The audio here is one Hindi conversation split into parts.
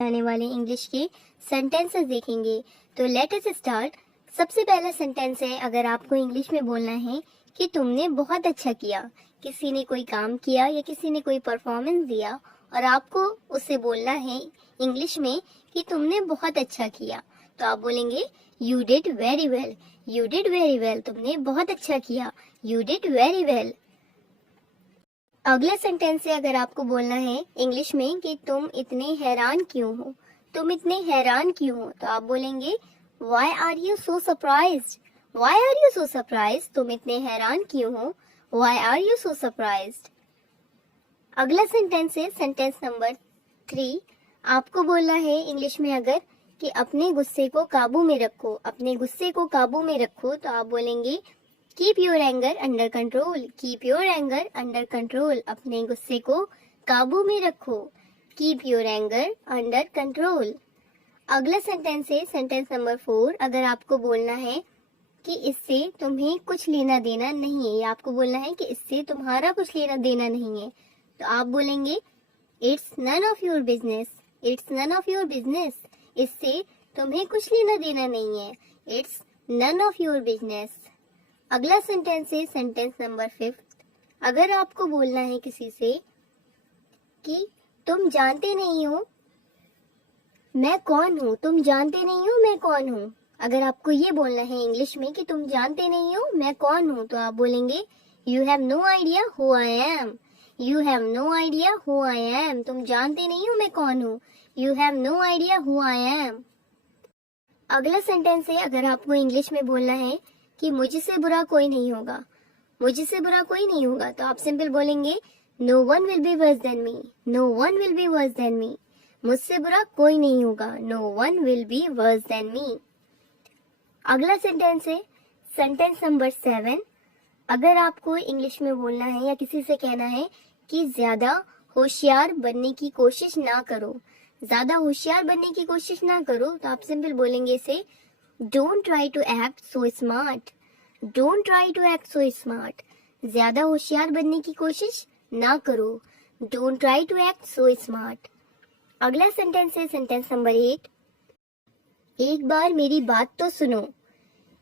आने वाले इंग्लिश के सेंटेंसेस देखेंगे। तो लेट अस स्टार्ट। सबसे पहला सेंटेंस है, अगर आपको इंग्लिश में बोलना है कि तुमने बहुत अच्छा किया। किसी ने कोई काम किया या किसी ने कोई परफॉर्मेंस दिया और आपको उससे बोलना है इंग्लिश में कि तुमने बहुत अच्छा किया, तो आप बोलेंगे you did very well. You did very well, तुमने बहुत अच्छा किया। You did very well. अगला सेंटेंस है, अगर आपको बोलना है इंग्लिश में कि तुम इतने हैरान क्यों हो। तुम इतने हैरान क्यों हो, तो आप बोलेंगे Why are you so surprised? Why are you so surprised? तुम इतने हैरान क्यों हो? Why are you so surprised? अगला सेंटेंस है सेंटेंस नंबर 3। आपको बोलना है इंग्लिश में अगर कि अपने गुस्से को काबू में रखो। अपने गुस्से को काबू में रखो, तो आप बोलेंगे keep your anger under control. Keep your anger under control. अपने गुस्से को काबू में रखो। Keep your anger under control. अगला सेंटेंस है सेंटेंस नंबर 4। अगर आपको बोलना है कि इससे तुम्हें कुछ लेना देना नहीं है, या आपको बोलना है कि इससे तुम्हारा कुछ लेना देना नहीं है, तो आप बोलेंगे it's none of your business. It's none of your business. इससे तुम्हें कुछ लेना देना नहीं है। It's none of your business. अगला सेंटेंस है सेंटेंस नंबर 5। अगर आपको बोलना है किसी से कि तुम जानते नहीं हो मैं कौन हूँ। तुम जानते नहीं हो मैं कौन हूँ। अगर आपको ये बोलना है इंग्लिश में कि तुम जानते नहीं हो मैं कौन हूँ, तो आप बोलेंगे you have no idea who I am. You have no idea who I am. तुम जानते नहीं हो मैं कौन हूँ। You have no idea who I am. अगला सेंटेंस है, अगर आपको इंग्लिश में बोलना है कि मुझसे बुरा कोई नहीं होगा। मुझसे बुरा कोई नहीं होगा, तो आप सिंपल बोलेंगे no one will be worse than me. No one will be worse than me. मुझसे बुरा कोई नहीं होगा। No one will be worse than me. अगला सेंटेंस है सेंटेंस नंबर 7। अगर आपको इंग्लिश में बोलना है या किसी से कहना है कि ज्यादा होशियार बनने की कोशिश ना करो। ज्यादा होशियार बनने की कोशिश ना करो, तो आप सिंपल बोलेंगे इसे don't try to act so smart. Don't try to act so smart. ज्यादा होशियार बनने की कोशिश ना करो। Don't try to act so smart. अगला सेंटेंस है सेंटेंस नंबर 8। एक बार मेरी बात तो सुनो।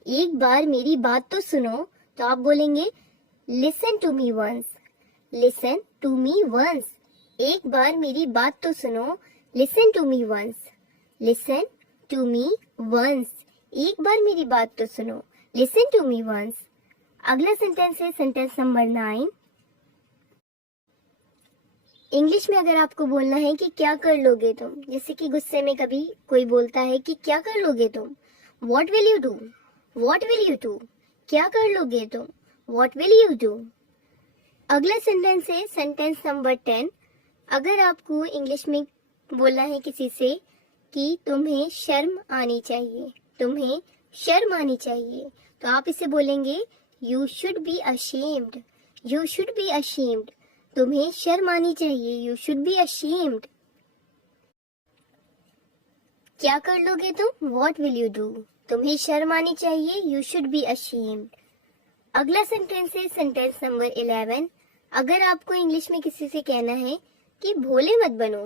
एक बार मेरी बात तो सुनो, तो आप बोलेंगे listen to me once. Listen to me once. एक बार मेरी बात तो सुनो। Listen to me once. Listen to me once. एक बार मेरी बात तो सुनो। Listen to me once. अगला सेंटेंस है सेंटेंस नंबर 9। इंग्लिश में अगर आपको बोलना है कि क्या कर लोगे तुम, जैसे कि गुस्से में कभी कोई बोलता है कि क्या कर लोगे तुम, what will you do. What will you do. क्या कर लोगे तुम, व्हाट विल यू डू। अगला सेंटेंस है सेंटेंस नंबर 10। अगर आपको इंग्लिश में बोलना है किसी से कि तुम्हें शर्म आनी चाहिए। तुम्हें शर्म आनी चाहिए, तो आप इसे बोलेंगे you should be ashamed. You should be ashamed. तुम्हें शर्म आनी चाहिए। You should be ashamed. क्या कर लोगे तुम, व्हाट विल यू डू। तुम्हें शर्म आनी चाहिए। You should be ashamed. अगला सेंटेंस है सेंटेंस नंबर 11। अगर आपको इंग्लिश में किसी से कहना है कि भोले मत बनो।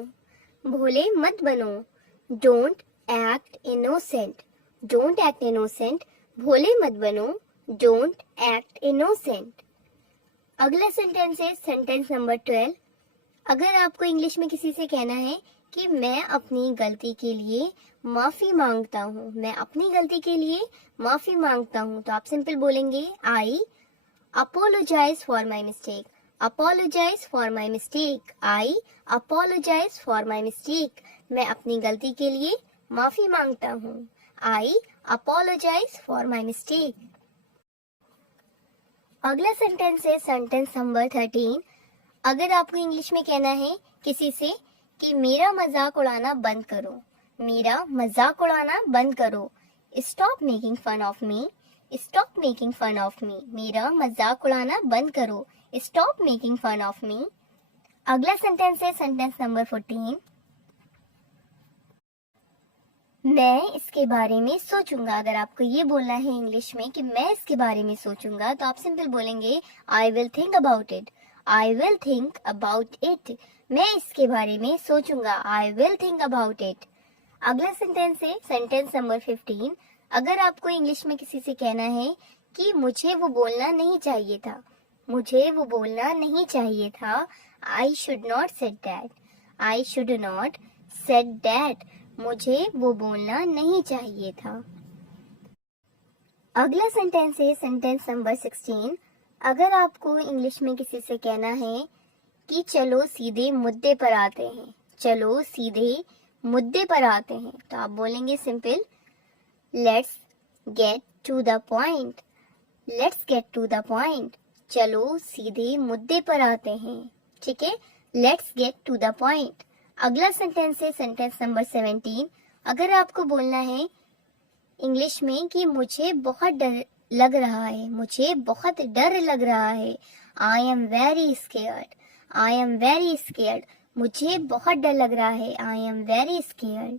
भोले मत बनो। Don't act innocent. Don't act innocent. भोले मत बनो। Don't act innocent. अगला सेंटेंस है सेंटेंस नंबर 12। अगर आपको इंग्लिश में किसी से कहना है कि मैं अपनी गलती के लिए माफी मांगता हूँ। मैं अपनी गलती के लिए माफी मांगता हूँ, तो आप सिंपल बोलेंगे I apologise for my mistake. Apologise for my mistake. I apologise for my mistake. मैं अपनी गलती के लिए माफी मांगता हूँ। I apologise for my mistake. अगला सेंटेंस है सेंटेंस नंबर 13। अगर आपको इंग्लिश में कहना है किसी से कि मेरा मजाक उड़ाना बंद करो। मेरा मजाक उड़ाना बंद करो। Stop making fun of me. Stop making fun of me. मेरा मजाक उड़ाना बंद करो। Stop making fun of me. अगला सेंटेंस है सेंटेंस नंबर 14। मैं इसके बारे में सोचूंगा। अगर आपको ये बोलना है इंग्लिश में कि मैं इसके बारे में सोचूंगा, तो आप सिंपल बोलेंगे I will think about it. I will think about it, मैं इसके बारे में सोचूंगा, I will think about it. अगला सेंटेंस है सेंटेंस नंबर 15। अगर आपको इंग्लिश में किसी से कहना है कि मुझे वो बोलना नहीं चाहिए था, मुझे वो बोलना नहीं चाहिए था, I should not said that, I should not said that, मुझे वो बोलना नहीं चाहिए था। अगला सेंटेंस है सेंटेंस नंबर 16। अगर आपको इंग्लिश में किसी से कहना है कि चलो सीधे मुद्दे पर आते हैं, चलो सीधे मुद्दे पर आते हैं, तो आप बोलेंगे simple, let's get to the point, let's get to the point, चलो सीधे मुद्दे पर आते हैं। ठीक है, let's get to the point. अगला सेंटेंस है सेंटेंस नंबर 17। अगर आपको बोलना है इंग्लिश में कि मुझे बहुत डर लग रहा है, मुझे बहुत डर लग रहा है, I am very scared, I am very scared, मुझे बहुत डर लग रहा है, आई एम वेरी स्केयर्ड।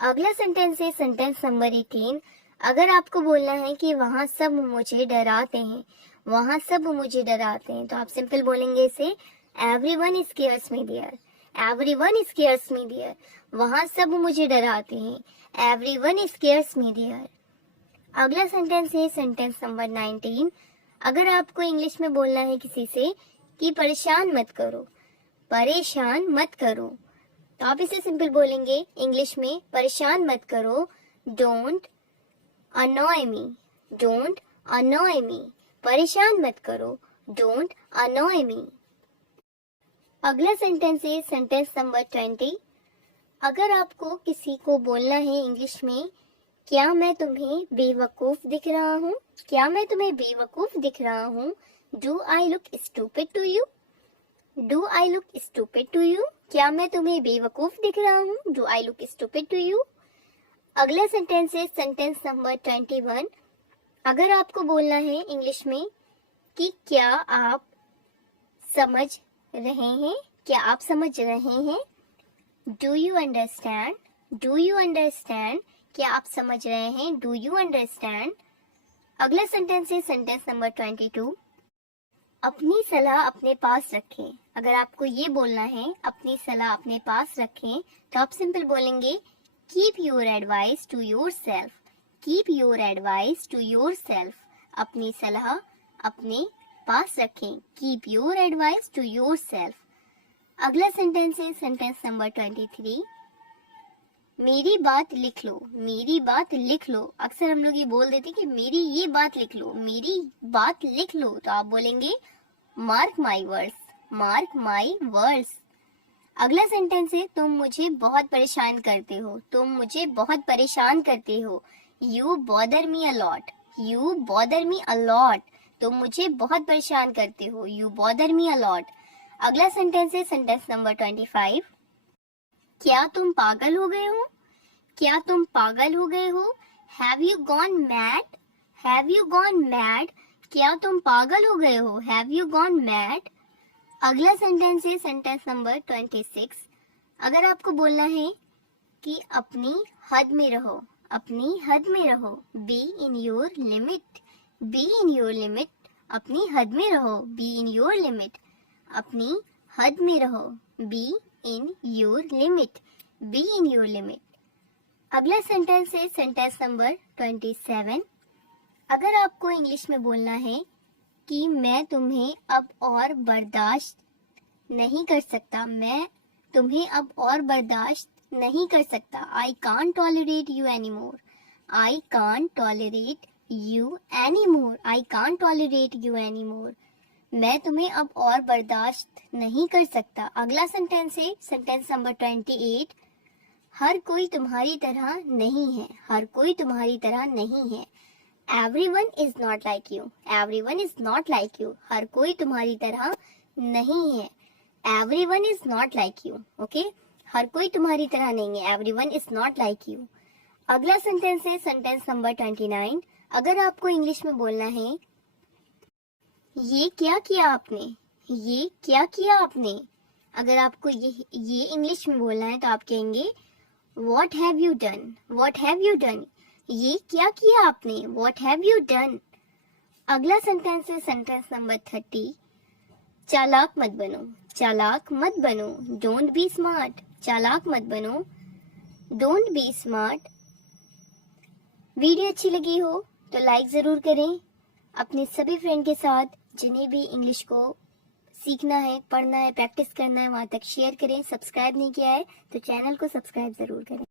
अगला सेंटेंस है सेंटेंस नंबर 18। अगर आपको बोलना है कि वहाँ सब मुझे डराते हैं, वहाँ सब मुझे डराते हैं, तो आप सिंपल बोलेंगे इसे, everyone scares me there, everyone scares me there, वहाँ सब मुझे डराते हैं, एवरीवन स्केयर्स मी देयर। अगला सेंटेंस है सेंटेंस नंबर 19। अगर आपको इंग्लिश में बोलना है किसी से कि परेशान मत करो, परेशान मत करो, तो आप इसे सिंपल बोलेंगे इंग्लिश में, परेशान मत करो, डोंट अनॉय मी, डोंट अनॉय मी, परेशान मत करो, डोंट अनॉय मी। अगला सेंटेंस है सेंटेंस नंबर 20। अगर आपको किसी को बोलना है इंग्लिश में, क्या मैं तुम्हें बेवकूफ दिख रहा हूँ, क्या मैं तुम्हें बेवकूफ दिख रहा हूँ, do I look stupid to you, do I look stupid to you, क्या मैं तुम्हें बेवकूफ दिख रहा हूँ, do I look stupid to you. अगला सेंटेंस है सेंटेंस नंबर 21। अगर आपको बोलना है इंग्लिश में कि क्या आप समझ रहे हैं, क्या आप समझ रहे हैं, do you understand, do you understand, क्या आप समझ रहे हैं, डू यू अंडरस्टैंड। अगला सेंटेंस है सेंटेंस नंबर 22। अपनी सलाह अपने पास रखें। अगर आपको ये बोलना है अपनी सलाह अपने पास रखें, तो आप सिंपल बोलेंगे keep your advice to yourself, keep your advice to yourself, अपनी सलाह अपने पास रखें, keep your advice to yourself. अगला सेंटेंस है सेंटेंस नंबर 23। मेरी बात लिख लो, मेरी बात लिख लो। अक्सर हम लोग ये बोल देते कि मेरी ये बात लिख लो, मेरी बात लिख लो, तो आप बोलेंगे mark my words, mark my words. अगला सेंटेंस है तुम मुझे बहुत परेशान करते हो, तुम मुझे बहुत परेशान करते हो, you bother me a lot, you bother me a lot, तुम मुझे बहुत परेशान करते हो, you bother me a lot. अगला सेंटेंस है सेंटेंस नंबर 25। क्या तुम पागल हो गए हो, क्या तुम पागल हो गए हो, have you gone mad, have you gone mad, क्या तुम पागल हो गए हो, हैव यू गॉन मैड। अगला सेंटेंस है सेंटेंस नंबर 26। अगर आपको बोलना है कि अपनी हद में रहो, अपनी हद में रहो, be in your limit, be in your limit, अपनी हद में रहो, बी इन योर लिमिट, अपनी हद में रहो, be in your limit, be in your limit. अगला सेंटेंस है सेंटेंस नंबर 27। अगर आपको इंग्लिश में बोलना है कि मैं तुम्हें अब और बर्दाश्त नहीं कर सकता, मैं तुम्हें अब और बर्दाश्त नहीं कर सकता, I can't tolerate you any more, I can't tolerate you any more, I can't tolerate you any more, मैं तुम्हें अब और बर्दाश्त नहीं कर सकता। अगला सेंटेंस है सेंटेंस नंबर 28। हर कोई तुम्हारी तरह नहीं है, हर कोई तुम्हारी तरह नहीं है, everyone is not like you, everyone is not like you, हर कोई तुम्हारी तरह नहीं है, everyone is not like you, okay? हर कोई तुम्हारी तरह नहीं है, everyone is not like you। अगला सेंटेंस है सेंटेंस नंबर 29। अगर आपको इंग्लिश में बोलना है ये क्या किया आपने, ये क्या किया आपने, अगर आपको ये इंग्लिश में बोलना है तो आप कहेंगे What have you done, what have you done, ये क्या किया आपने, What have you done। अगला सेंटेंस है सेंटेंस नंबर 30। चालाक मत बनो, चालाक मत बनो, डोंट बी स्मार्ट, चालाक मत बनो, डोंट बी स्मार्ट। वीडियो अच्छी लगी हो तो लाइक जरूर करें। अपने सभी फ्रेंड के साथ जिन्हें भी इंग्लिश को सीखना है, पढ़ना है, प्रैक्टिस करना है, वहां तक शेयर करें। सब्सक्राइब नहीं किया है तो चैनल को सब्सक्राइब जरूर करें।